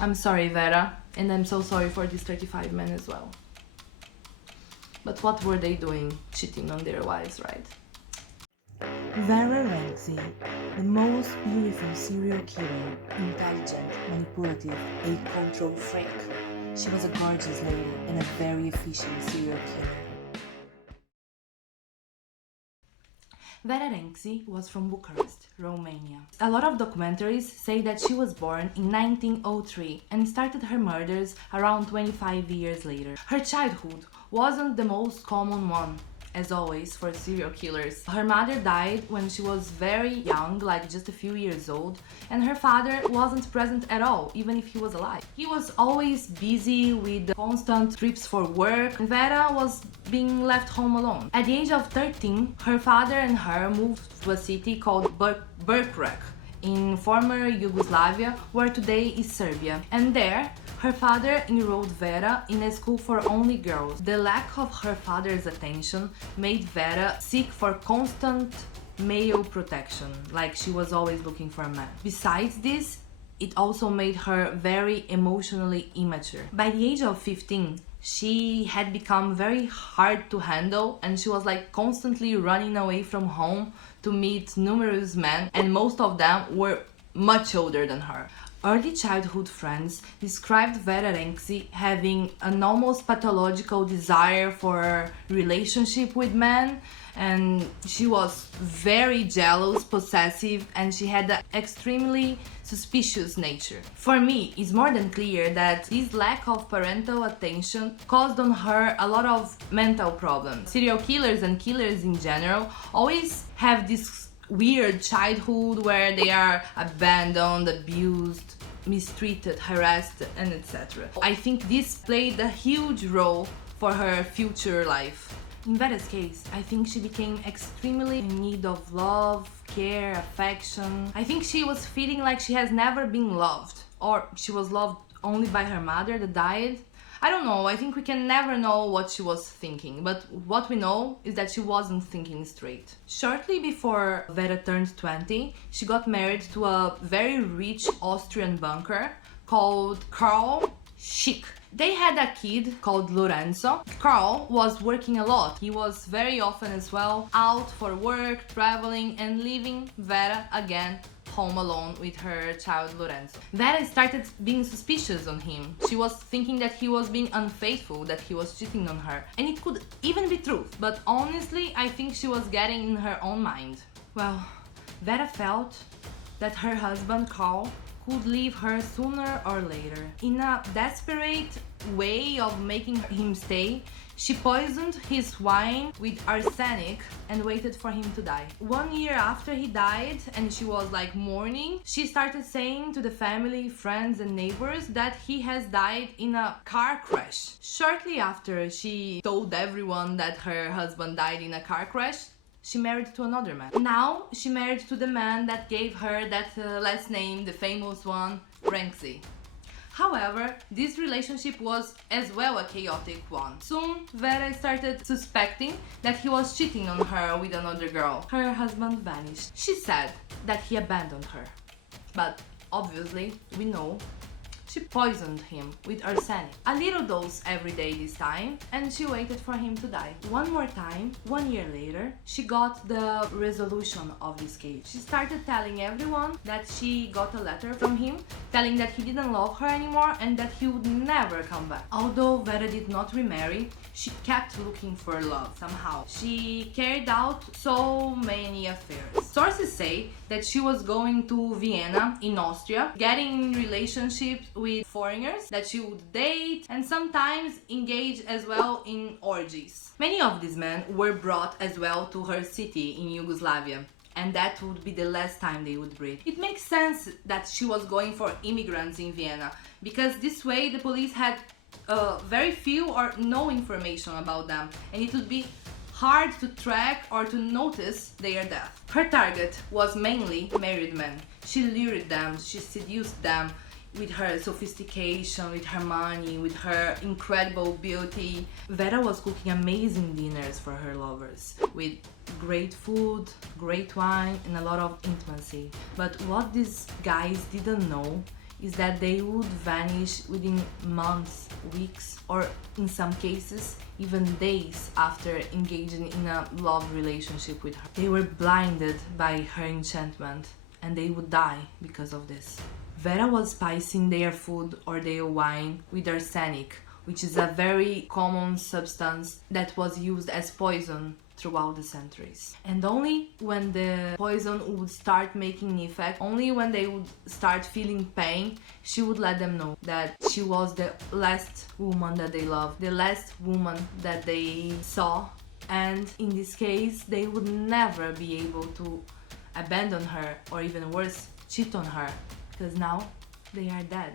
I'm sorry, Vera, and I'm so sorry for this 35 men as well. But what were they doing? Cheating on their wives, right? Vera Renczi, the most beautiful serial killer, intelligent, manipulative, a control freak. She was a gorgeous lady and a very efficient serial killer. Vera Renczi was from Bucharest, Romania. A lot of documentaries say that she was born in 1903 and started her murders around 25 years later. Her childhood wasn't the most common one, as always, for serial killers. Her mother died when she was very young, like just a few years old, and her father wasn't present at all, even if he was alive. He was always busy with constant trips for work, and Vera was being left home alone. At the age of 13, her father and her moved to a city called Berkrek in former Yugoslavia, where today is Serbia. And there, her father enrolled Vera in a school for only girls. The lack of her father's attention made Vera seek for constant male protection, like she was always looking for a man. Besides this, it also made her very emotionally immature. By the age of 15, she had become very hard to handle, and she was like constantly running away from home to meet numerous men, and most of them were much older than her. Early childhood friends described Vera Renczi having an almost pathological desire for a relationship with men, and she was very jealous, possessive, and she had an extremely suspicious nature. For me, it's more than clear that this lack of parental attention caused on her a lot of mental problems. Serial killers and killers in general always have this weird childhood where they are abandoned, abused, mistreated, harassed, and etc. I think this played a huge role for her future life. In Vera's case, I think she became extremely in need of love, care, affection. I think she was feeling like she has never been loved, or she was loved only by her mother that died. I don't know, I think we can never know what she was thinking, but what we know is that she wasn't thinking straight. Shortly before Vera turned 20, she got married to a very rich Austrian banker called Karl Schick. They had a kid called Lorenzo. Karl was working a lot. He was very often as well out for work, traveling, and leaving Vera again home alone with her child Lorenzo. Vera started being suspicious on him. She was thinking that he was being unfaithful, that he was cheating on her. And it could even be true, but honestly, I think she was getting in her own mind. Well, Vera felt that her husband Karl could leave her sooner or later. In a desperate way of making him stay, she poisoned his wine with arsenic and waited for him to die. 1 year after he died and she was like mourning, she started saying to the family, friends and neighbors that he has died in a car crash. Shortly after she told everyone that her husband died in a car crash, she married to another man. Now she married to the man that gave her that last name, the famous one, Renczi. However, this relationship was as well a chaotic one. Soon, Vera started suspecting that he was cheating on her with another girl. Her husband vanished. She said that he abandoned her. But obviously, we know she poisoned him with arsenic. A little dose every day this time, and she waited for him to die. One more time, 1 year later, she got the resolution of this case. She started telling everyone that she got a letter from him telling that he didn't love her anymore and that he would never come back. Although Vera did not remarry, she kept looking for love somehow. She carried out so many affairs. Sources say that she was going to Vienna in Austria, getting in relationships with foreigners that she would date and sometimes engage as well in orgies. Many of these men were brought as well to her city in Yugoslavia, and that would be the last time they would breed. It makes sense that she was going for immigrants in Vienna, because this way the police had very few or no information about them, and it would be hard to track or to notice their death. Her target was mainly married men. She lured them, she seduced them with her sophistication, with her money, with her incredible beauty. Vera was cooking amazing dinners for her lovers with great food, great wine, and a lot of intimacy. But what these guys didn't know is that they would vanish within months, weeks, or in some cases, even days after engaging in a love relationship with her. They were blinded by her enchantment and they would die because of this. Vera was spicing their food or their wine with arsenic, which is a very common substance that was used as poison throughout the centuries. And only when the poison would start making an effect, only when they would start feeling pain, she would let them know that she was the last woman that they loved, the last woman that they saw, and in this case, they would never be able to abandon her, or even worse, cheat on her, because now they are dead.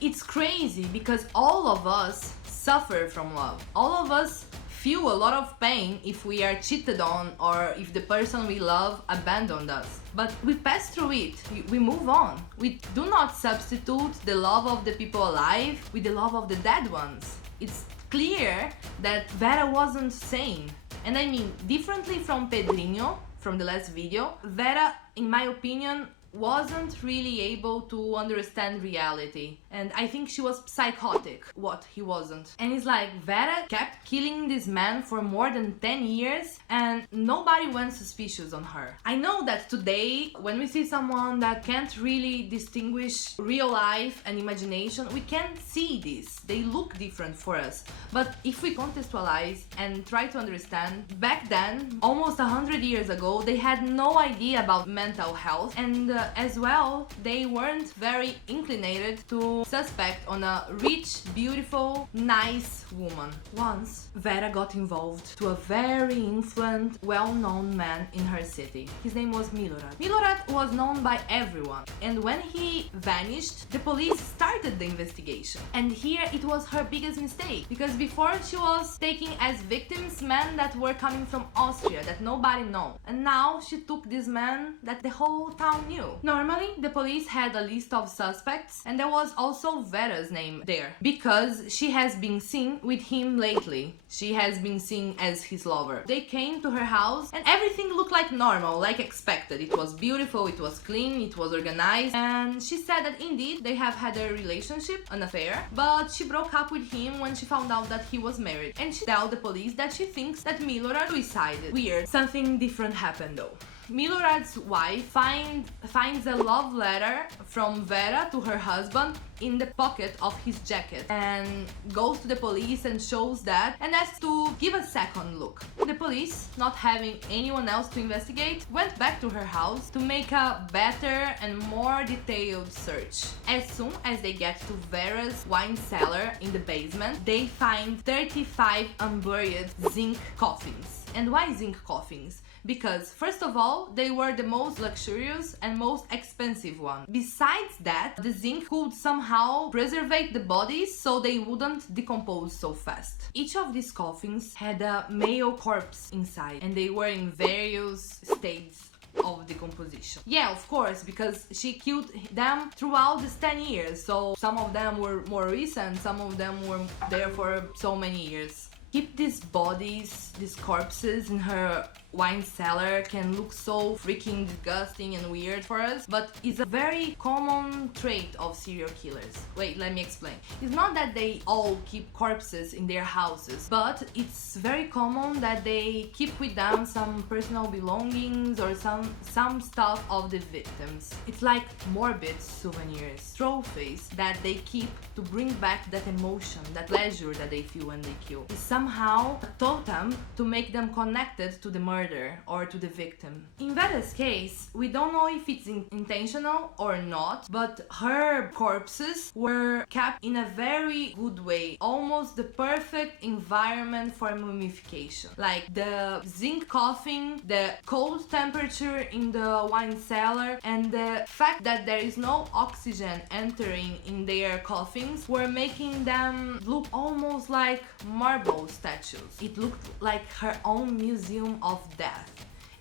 It's crazy because all of us suffer from love. All of us feel a lot of pain if we are cheated on or if the person we love abandoned us. But we pass through it, we move on. We do not substitute the love of the people alive with the love of the dead ones. It's clear that Vera wasn't sane. And I mean, differently from Pedrinho, from the last video, Vera, in my opinion, wasn't really able to understand reality, and I think she was psychotic, what he wasn't. And it's like Vera kept killing this man for more than 10 years and nobody went suspicious on her. I know that today when we see someone that can't really distinguish real life and imagination, we can't see this, they look different for us. But if we contextualize and try to understand, back then, almost 100 years ago, they had no idea about mental health, and as well, they weren't very inclinated to suspect on a rich, beautiful, nice woman. Once, Vera got involved to a very influent, well-known man in her city. His name was Milorad. Milorad was known by everyone, and when he vanished, the police started the investigation. And here it was her biggest mistake, because before she was taking as victims men that were coming from Austria, that nobody knew. And now she took this man that the whole town knew. Normally, the police had a list of suspects, and there was also Vera's name there, because she has been seen with him lately. She has been seen as his lover. They came to her house, and everything looked like normal, like expected. It was beautiful, it was clean, it was organized, and she said that indeed they have had a relationship, an affair, but she broke up with him when she found out that he was married. And she told the police that she thinks that Milorad suicided. Weird. Something different happened though. Milorad's wife finds a love letter from Vera to her husband in the pocket of his jacket and goes to the police and shows that and asks to give a second look. The police, not having anyone else to investigate, went back to her house to make a better and more detailed search. As soon as they get to Vera's wine cellar in the basement, they find 35 unburied zinc coffins. And why zinc coffins? Because, first of all, they were the most luxurious and most expensive one. Besides that, the zinc could somehow preserve the bodies so they wouldn't decompose so fast. Each of these coffins had a male corpse inside, and they were in various states of decomposition. Yeah, of course, because she killed them throughout these 10 years, so some of them were more recent, some of them were there for so many years. Keep these bodies, these corpses in her wine cellar can look so freaking disgusting and weird for us, but it's a very common trait of serial killers. Wait, let me explain. It's not that they all keep corpses in their houses, but it's very common that they keep with them some personal belongings or some stuff of the victims. It's like morbid souvenirs, trophies that they keep to bring back that emotion, that pleasure that they feel when they kill. It's somehow a totem to make them connected to the murder or to the victim. In Vera's case, we don't know if it's intentional or not, but her corpses were kept in a very good way, almost the perfect environment for mummification. Like the zinc coffin, the cold temperature in the wine cellar, and the fact that there is no oxygen entering in their coffins were making them look almost like marble statues. It looked like her own museum of death.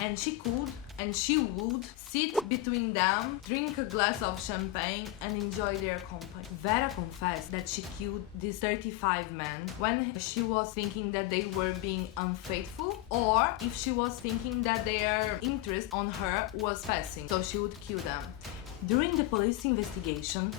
And she could and she would sit between them, drink a glass of champagne and enjoy their company. Vera confessed that she killed these 35 men when she was thinking that they were being unfaithful, or if she was thinking that their interest on her was passing, so she would kill them. During the police investigation,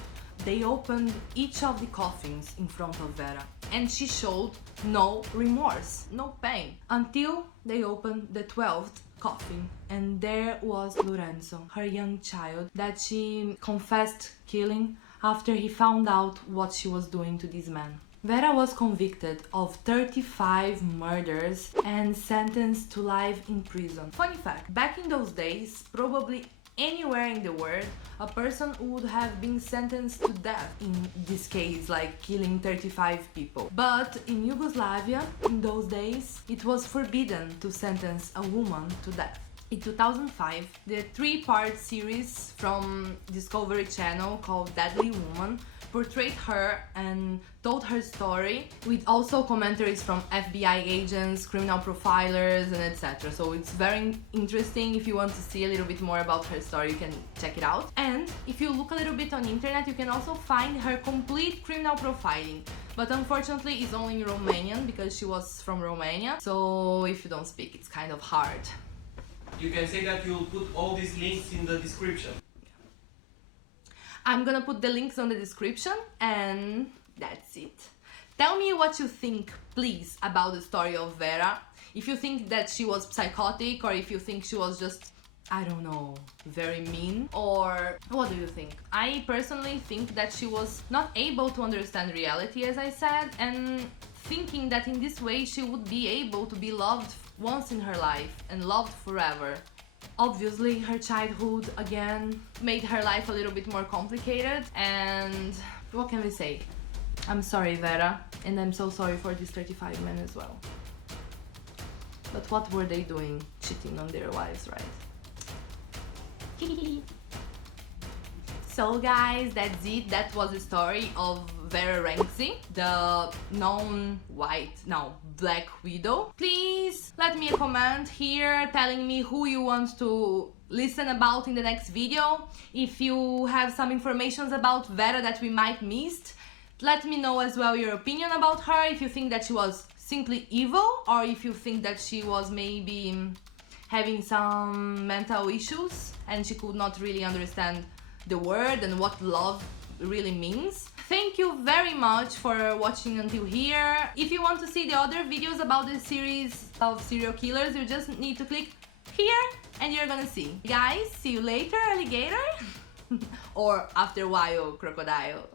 they opened each of the coffins in front of Vera, and she showed no remorse, no pain, until they opened the 12th coffin, and there was Lorenzo, her young child, that she confessed killing after he found out what she was doing to this man. Vera was convicted of 35 murders and sentenced to life in prison. Funny fact, back in those days, probably anywhere in the world, a person would have been sentenced to death in this case, like killing 35 people. But in Yugoslavia, in those days, it was forbidden to sentence a woman to death. In 2005, the 3-part series from Discovery Channel called Deadly Woman portrayed her and told her story, with also commentaries from FBI agents, criminal profilers, and etc. So it's very interesting. If you want to see a little bit more about her story, you can check it out. And if you look a little bit on the internet, you can also find her complete criminal profiling. But unfortunately, it's only in Romanian because she was from Romania. So if you don't speak, it's kind of hard. You can say that you'll put all these links in the description. I'm gonna put the links on the description, and that's it. Tell me what you think, please, about the story of Vera. If you think that she was psychotic, or if you think she was just, I don't know, very mean, or what do you think? I personally think that she was not able to understand reality, as I said, and thinking that in this way she would be able to be loved once in her life and loved forever. Obviously, her childhood, again, made her life a little bit more complicated, and what can we say? I'm sorry, Vera, and I'm so sorry for this 35 men as well. But what were they doing? Cheating on their wives, right? So guys, that's it. That was the story of Vera Renczi, the known Black Widow. Please let me a comment here telling me who you want to listen about in the next video. If you have some information about Vera that we might missed, let me know as well your opinion about her. If you think that she was simply evil, or if you think that she was maybe having some mental issues and she could not really understand the word and what love really means. Thank you very much for watching until here. If you want to see the other videos about this series of serial killers, you just need to click here and you're gonna see. Guys, see you later, alligator. Or after a while, crocodile.